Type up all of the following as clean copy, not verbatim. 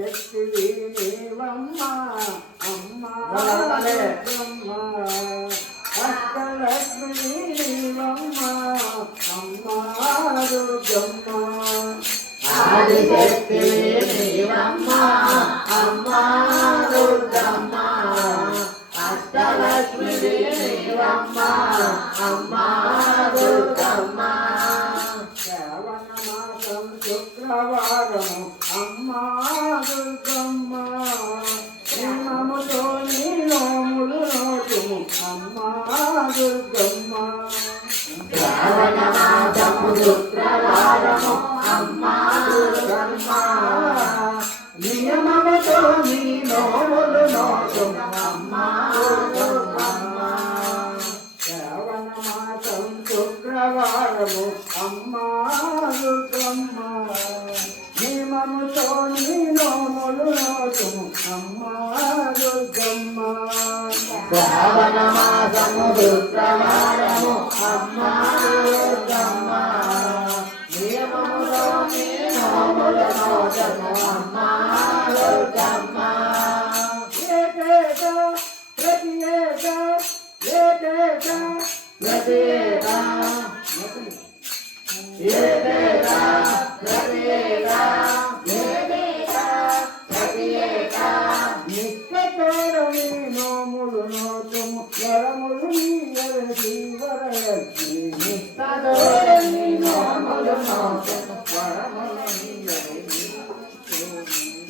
శక్తివి నీవమ్మ అమ్మ దుర్గమ్మ అష్టలక్ష్మి నీవమ్మ అమ్మ దుర్గమ్మ ఆదిశక్తివి నీవమ్మ అమ్మ దుర్గమ్మ అష్టలక్ష్మివి నీవమ్మ అమ్మ దుర్గమ్మ శ్రావణ మాసం శుక్రవారము అమ్మా దుర్గమ్మ నియమముతో నీ నోములు నోటుము అమ్మా దుర్గమ్మ శ్రావణ మాసము శుక్రవారము అమ్మ దుర్గమ్మ నియమముతో నీ నోములు నోటుము అమ్మ దుర్గమ్మ శ్రావణ మాసం శుక్రవారము అమ్మా దుర్గమ్మ నియమముతో నీ నోములు నోటుము అమ్మా దుర్గమ్మ శ్రావణ మాసము శుక్రవారము అమ్మ దుర్గమ్మ నియమములో నీ నోములు నోటుము అమ్మ దుర్గమ్మ ఏటేటా ప్రతి ఏటా ఏటేటా ప్రతి ఏటా ఏటేటా ప్రతి ఏటా ఏటేటా ప్రతి ఏటా నిక్కతోరని నోములు నోటుము వరములు నీయవసి వరలక్ష్మి నిష్టతోరని నోములు నోటుము వరములు నీయవసి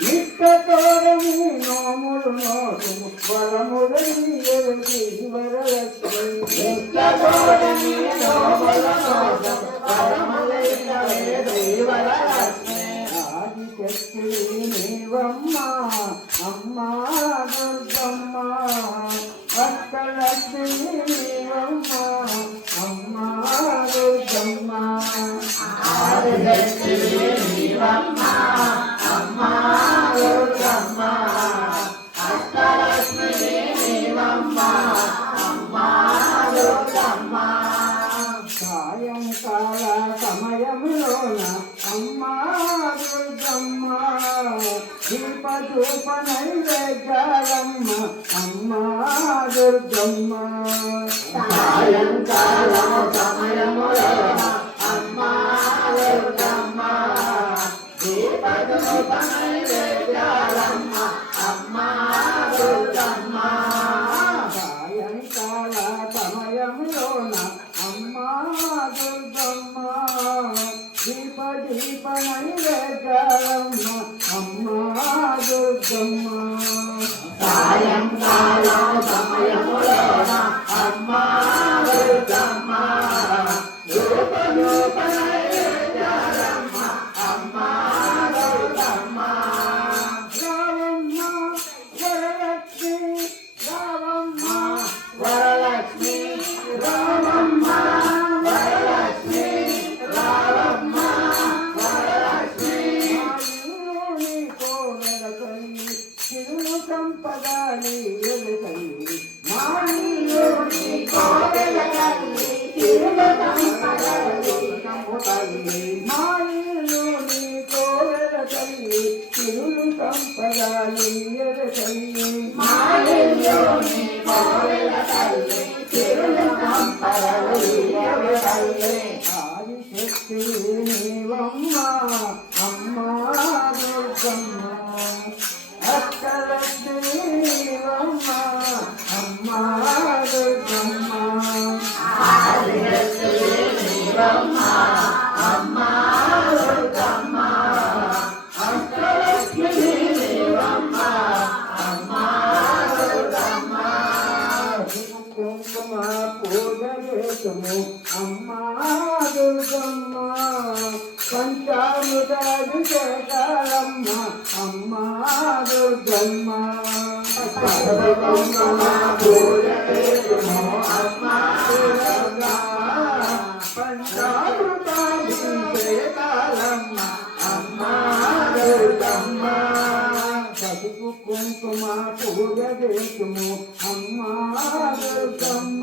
నిక్కతోరని నోములు నోటుము వరములు నీయవసి వరలక్ష్మి నిష్టతోరని నోములు నోటుము వరములు నీయవసి వరలక్ష్మి ఆదిశక్తి నీవమ్మ అమ్మా దుర్గమ్మ అష్టలక్ష్మి నీవమ్మ అమ్మా దుర్గమ్మ ఆదిశక్తివి నీవమ్మ అమ్మ దుర్గమ్మ అష్టలక్ష్మివి నీవమ్మ అమ్మ దుర్గమ్మ సాయంకాల సమయంలోన అమ్మా దుర్గమ్మ దీపధూప నైవేద్యాలమ్మ అమ్మా దుర్గమ్మ సాయంకాల సమయములోన అమ్మ దుర్గమ్మ దీపధూప నైవేద్యాలమ్మ అమ్మ దుర్గమ్మ సాయంకాల సమయంలోన అమ్మా దుర్గమ్మ దీప నైవేద్యాలమ్మ అమ్మా దుర్గమ్మ సాయంకాల సమయములోన అమ్మ దుర్గమ్మ ధూపధూప నైవేద్యాలమ్మ అమ్మ దుర్గమ్మ రావమ్మ వరలక్ష్మి రావమ్మ వరలక్ష్మి రామమ్మ వరలక్ష్మి రామమ్మ వరలక్ష్మి నీ కోనల తల్లి తిరుగు సంపదాలి తల్లి మానియోని కోవెల తల్లి తిరుగు సంపదలి మాయలోని కోవెల తల్లి తిరుగు సంపదాలి తల్లి మానియోని కోవెల తల్లి తిరుగు సంపదలి తల్లి ఆదిశక్తి నీవమ్మ అమ్మా దుర్గమ్మ అష్టలక్ష్మి నీవమ్మ అమ్మా దుర్గమ్మ ఆదిశక్తివి నీవమ్మ అమ్మ దుర్గమ్మ అష్టలక్ష్మివి నీవమ్మ అమ్మ దుర్గమ్మ కుంకుమ పూజ చేతుము అమ్మా దుర్గమ్మ పంచామృతాభిషేకాలమ్మ అమ్మా దుర్గమ్మ కుంకుమ పూజ చేతుము అమ్మ దుర్గమ్మ పంచామృతాభిషేకాలమ్మ అమ్మ దుర్గమ్మ పసుపు కుంకుమ పూజ చేతుము అమ్మా దుర్గమ్మ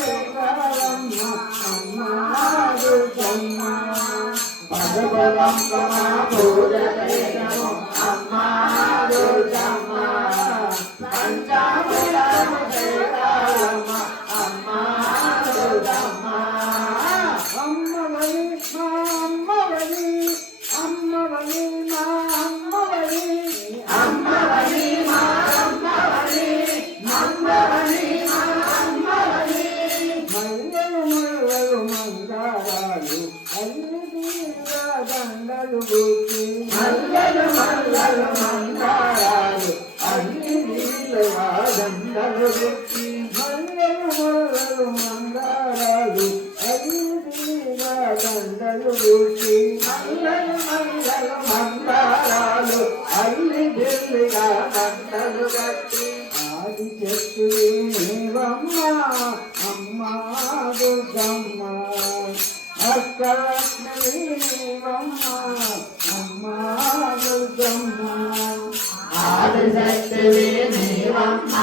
పంచామృతాభిషేకాలమ్మ అమ్మా దుర్గమ్మ సర్వలోకమ పూజతే నమో అమ్మా దుర్గమ్మ పంచామృతమ శ్రీకాళమ్మ అమ్మా దుర్గమ్మ అమ్మవని మా అమ్మవని అమ్మవని మా అమ్మవని అమ్మవని మా అమ్మవని అమ్మవని మా అమ్మవని మల్లెలు మల్లెలు మందారాలు అల్లి తీరా దండలు గుచ్చి మల్లెలు మల్లెలు మందారాలు అన్ని నీళ్ళగా దండలు గుచ్చి మల్లెలు మల్లెలు మందారాలు అల్లి తీరా దండలు గుచ్చి మల్లెలు మల్లెలు మందారాలు అన్ని గిల్లిగా దండలు కట్టి ఆది చెట్టు నీవమ్మ అమ్మ దుర్గమ్మ అక్కలక్ష్మి నీవమ్మ అమ్మ దుర్గమ్మ ఆదిశక్తివి నీవమ్మ